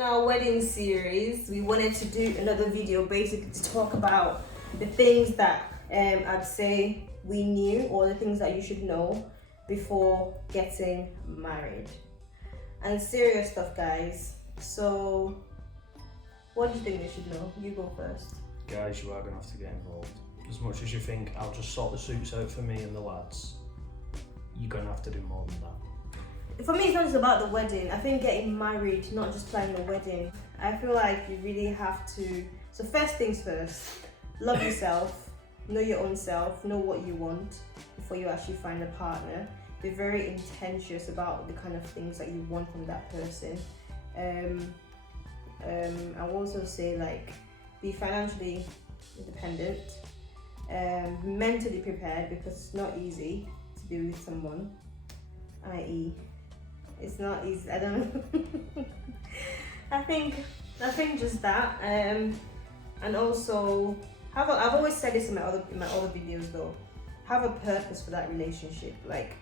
on our wedding series, we wanted to do another video basically to talk about the things that I'd say we knew, or the things that you should know before getting married. And serious stuff, guys. So, what do you think they should know? You go first. Guys, you are going to have to get involved. As much as you think, I'll just sort the suits out for me and the lads, you're going to have to do more than that. For me, it's not just about the wedding. I think getting married, not just planning the wedding. I feel like you really have to. So first things first, love yourself, know your own self, know what you want before you actually find a partner. Be very intentional about the kind of things that you want from that person. I will also say, like, be financially independent, mentally prepared, because it's not easy to be with someone, i.e. it's not easy. I don't know. I think just that, and also I've always said this in my other videos though, have a purpose for that relationship. Like,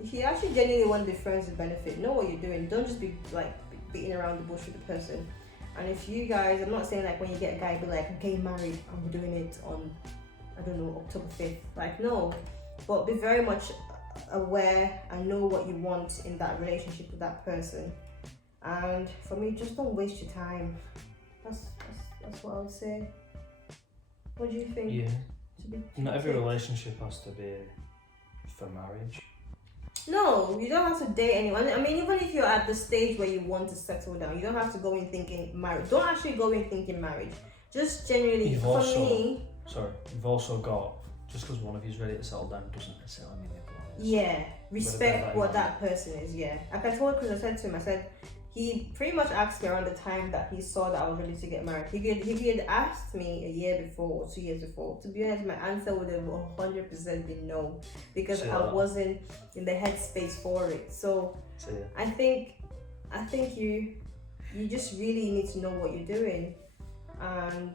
if you actually genuinely want the friends to benefit, know what you're doing. Don't just be like beating around the bush with the person. And if you guys, I'm not saying like when you get a guy, be like, I'm getting married and we're doing it on, I don't know, October 5th. Like, no, but be very much aware and know what you want in that relationship with that person. And for me, just don't waste your time. That's what I would say. What do you think? Yeah. Not every relationship has to be for marriage. No, you don't have to date anyone. I mean, even if you're at the stage where you want to settle down, you don't have to go in thinking marriage. Don't actually go in thinking marriage. Just genuinely, You've also got, just because one of you's ready to settle down doesn't necessarily mean the other one is. Yeah, respect what that person is, yeah. Like I told Kris, I said to him, I said, he pretty much asked me around the time that he saw that I was ready to get married. He had asked me a year before or 2 years before. To be honest, my answer would have 100% been no, because I wasn't in the headspace for it. So I think you just really need to know what you're doing, and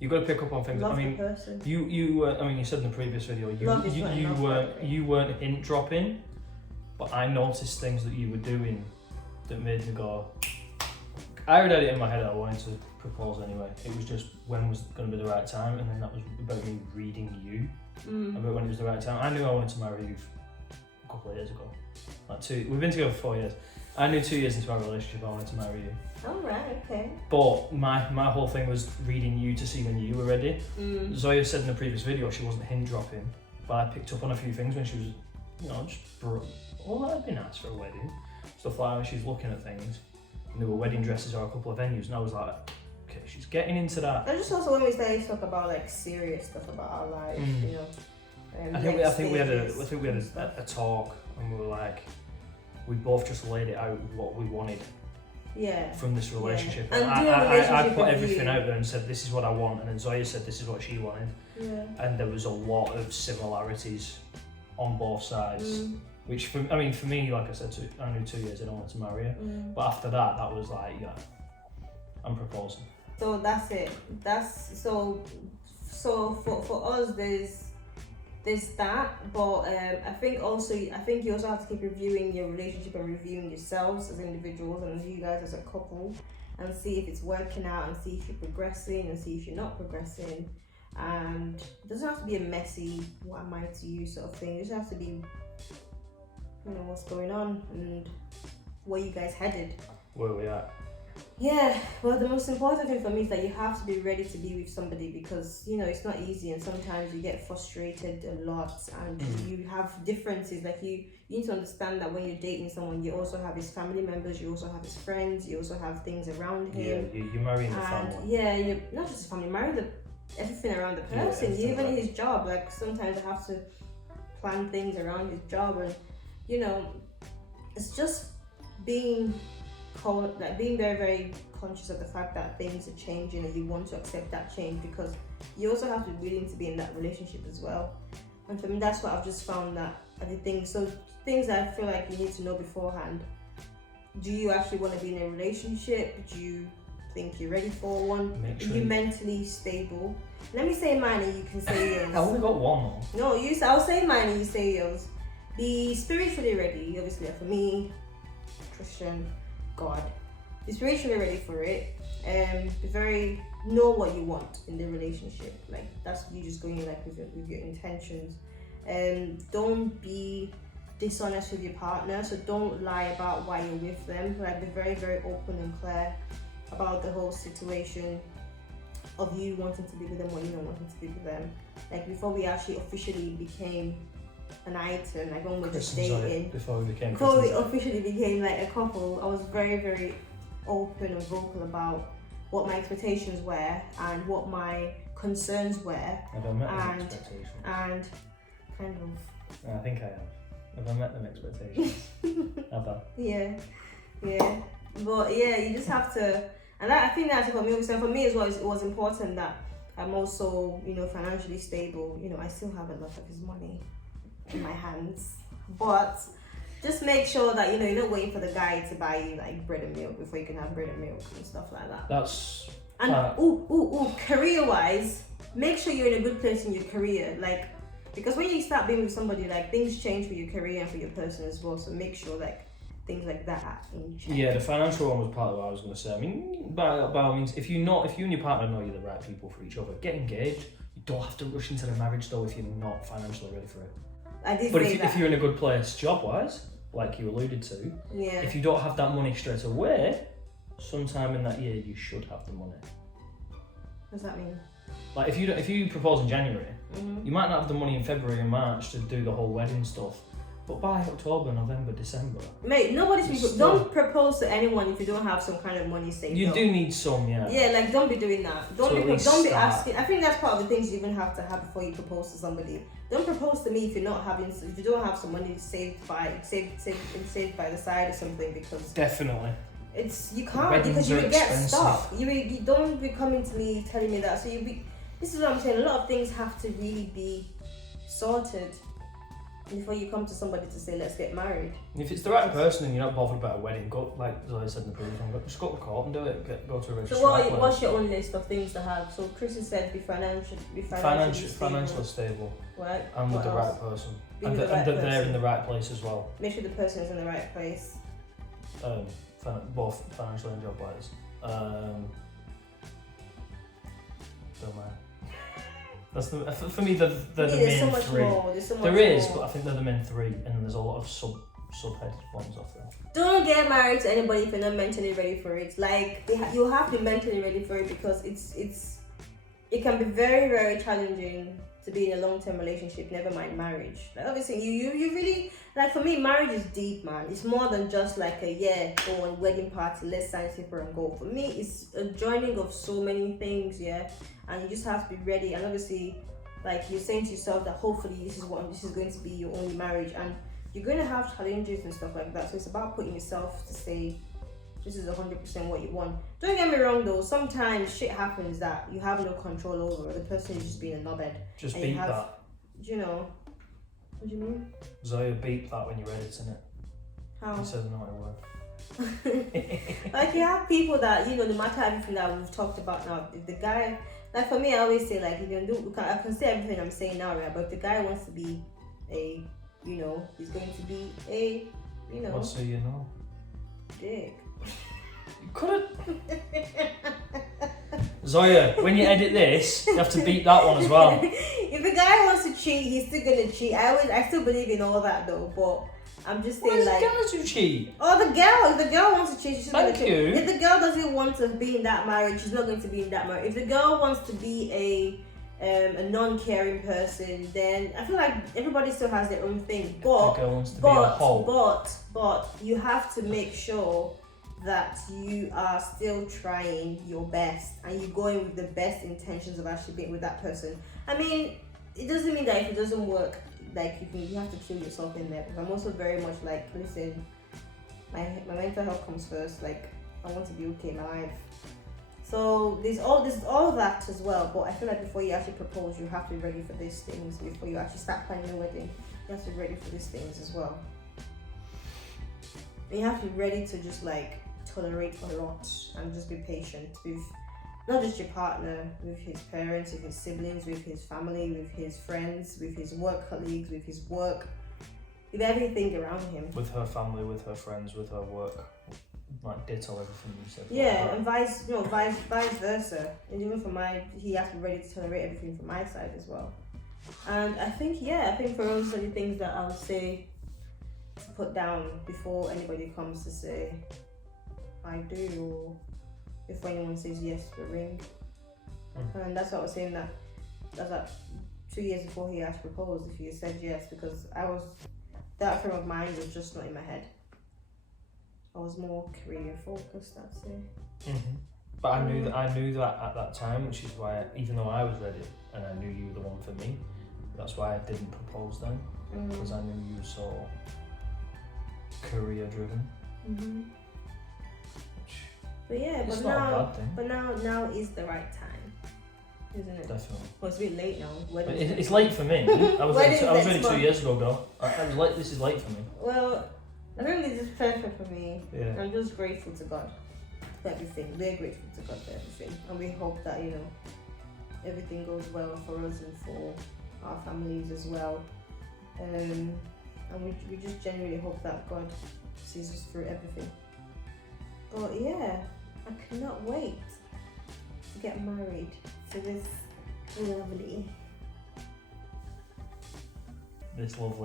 you've got to pick up on things. Love I mean, the person. you said in the previous video, you weren't hint dropping, but I noticed things that you were doing that made me go. I already had it in my head that I wanted to propose anyway. It was just when was going to be the right time, and then that was about me reading you about when it was the right time. I knew I wanted to marry you a couple of years ago. We've been together for 4 years. I knew 2 years into our relationship I wanted to marry you. Oh right, okay. But my whole thing was reading you to see when you were ready. Zoya said in the previous video she wasn't hint dropping, but I picked up on a few things when she was, well, that'd be nice for a wedding. Stuff like that. She's looking at things, and there were wedding dresses or a couple of venues, and I was like, okay, she's getting into that. And just also when we started to talk about like serious stuff about our lives, you know. I think we had a talk, and we were like, we both just laid it out what we wanted. Yeah. From this relationship. Yeah. And I put everything out there and said, this is what I want, and then Zoya said this is what she wanted. Yeah. And there was a lot of similarities on both sides. Which for me, like I said, I knew 2 years I don't want to marry her. But after that was like, yeah, I'm proposing. So that's it. So for us, there's that. But I think you also have to keep reviewing your relationship and reviewing yourselves as individuals and you guys as a couple, and see if it's working out, and see if you're progressing, and see if you're not progressing. And it doesn't have to be a messy "what am I to you" sort of thing. It just has to be, you know, what's going on and where you guys headed. Where we at? Yeah, well, the most important thing for me is that you have to be ready to be with somebody, because, you know, it's not easy, and sometimes you get frustrated a lot, and you have differences. Like you need to understand that when you're dating someone, you also have his family members, you also have his friends, you also have things around him. Yeah, you're marrying the family. Yeah, you're not just his family, marrying everything around the person. Yeah, even his job. Like sometimes I have to plan things around his job, and you know, it's just being very, very conscious of the fact that things are changing, and you want to accept that change, because you also have to be willing to be in that relationship as well. And for me, that's what I've just found that are the things. So things that I feel like you need to know beforehand. Do you actually want to be in a relationship? Do you think you're ready for one? Are you mentally stable? Let me say mine and you can say yours. I only got one though. No, I'll say mine and you say yours. Be spiritually ready, obviously, for me, Christian, God. be spiritually ready for it. Be very know what you want in the relationship. Like that's you just going like with your intentions. Don't be dishonest with your partner. So don't lie about why you're with them. Like be very, very open and clear about the whole situation of you wanting to be with them or you not wanting to be with them. Like before we actually officially became an item, like when we were just dating, before we officially became like a couple, I was very, very open and vocal about what my expectations were and what my concerns were. Have I met them expectations? And kind of. I think I have. Have I met them expectations? Have I? Yeah. But yeah, you just have to, and that, I think that's for me. So for me as well, it was important that I'm also, financially stable. I still have a lot of his money in my hands, but just make sure that you're not waiting for the guy to buy you like bread and milk before you can have bread and milk and stuff like that. That's career wise, make sure you're in a good place in your career, like because when you start being with somebody, like things change for your career and for your person as well. So make sure like things like that are in check. Yeah, the financial one was part of what I was going to say. I mean, by all means, if you and your partner know you're the right people for each other, get engaged. You don't have to rush into the marriage though if you're not financially ready for it. But if you're in a good place job-wise, like you alluded to, if you don't have that money straight away, sometime in that year you should have the money. What does that mean? Like if you propose in January, you might not have the money in February and March to do the whole wedding stuff, but by October, November, December, mate, don't propose to anyone if you don't have some kind of money saved. You do need some, yeah. Yeah, like don't be doing that. Don't be asking. I think that's part of the things you even have to have before you propose to somebody. Don't propose to me if you don't have some money saved by the side or something, because definitely you can't, because you will get stuck. You don't be coming to me telling me that. So this is what I'm saying. A lot of things have to really be sorted before you come to somebody to say let's get married. If it's the right person and you're not bothered about a wedding, go, like I said in the previous one, just go to court and do it. Go to a registrar. So what's your own list of things to have? So Kris has said be financially stable. Right. And with the right person. And that they're in the right place as well. Make sure the person is in the right place. Both financially and job wise. Don't mind. That's for me, they're the main three. There is, but I think they're the main three, and then there's a lot of subheaded ones off there. Don't get married to anybody if you're not mentally ready for it. Like you have to be mentally ready for it, because it can be very, very challenging to be in a long-term relationship, never mind marriage. Like obviously you really, like for me, marriage is deep, man. It's more than just like go on wedding party, let's sign paper and go. For me, it's a joining of so many things, and you just have to be ready. And obviously, like you're saying to yourself that hopefully this is going to be your only marriage, and you're going to have challenges and stuff like that. So it's about putting yourself to say this is 100% what you want. Don't get me wrong though, sometimes shit happens that you have no control over. The person is just being a knobhead. Just beat that. What do you mean? Zoya, beat that when you're ready, isn't it? How? You said not a word. Like you have people that, no matter everything that we've talked about now, if the guy, like for me, I always say like, I can say everything I'm saying now, right? But if the guy wants to be he's going to be a, What say you know? Dick. You couldn't. Zoya, when you edit this, you have to beat that one as well. If the guy wants to cheat, he's still gonna cheat. I still believe in all that though, but I'm just saying like. Guys who cheat? Oh, if the girl wants to cheat, she's Thank gonna you. cheat. If the girl doesn't want to be in that marriage, she's not going to be in that marriage. If the girl wants to be a non-caring person, then I feel like everybody still has their own thing. But you have to make sure that you are still trying your best and you're going with the best intentions of actually being with that person. I mean, it doesn't mean that if it doesn't work, like you have to kill yourself in there. But I'm also very much like, listen, my mental health comes first. Like I want to be okay in my life. So there's all that as well. But I feel like before you actually propose, you have to be ready for these things. Before you actually start planning a wedding, you have to be ready for these things as well. And you have to be ready to just like tolerate a lot and just be patient with not just your partner, with his parents, with his siblings, with his family, with his friends, with his work colleagues, with his work, with everything around him. With her family, with her friends, with her work, like ditto everything you said. Yeah, and vice versa. And even for he has to be ready to tolerate everything from my side as well. And I think for us, the things that I would say to put down before anybody comes to say I do, or before anyone says yes to the ring. And that's what I was saying, that's like 2 years before he actually proposed, if he had said yes, because that frame of mind was just not in my head. I was more career focused, I'd say. But I knew that at that time, which is why, even though I was ready and I knew you were the one for me, that's why I didn't propose then, because I knew you were so career driven. But yeah, it's not a bad thing. But now is the right time, isn't it? Definitely. Well, it's a bit late now. It's late for me. I was ready 2 years ago, girl. I was like, this is late for me. Well, I think this is perfect for me. Yeah. I'm just grateful to God for everything. We're grateful to God for everything, and we hope that everything goes well for us and for our families as well. And we just genuinely hope that God sees us through everything. But yeah, I cannot wait to get married to this lovely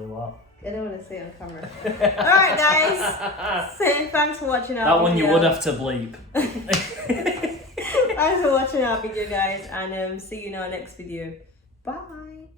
what? I don't want to say it on camera. Alright guys, so thanks for watching our video. That one video. you would have to bleep. Thanks for watching our video, guys, and see you in our next video. Bye.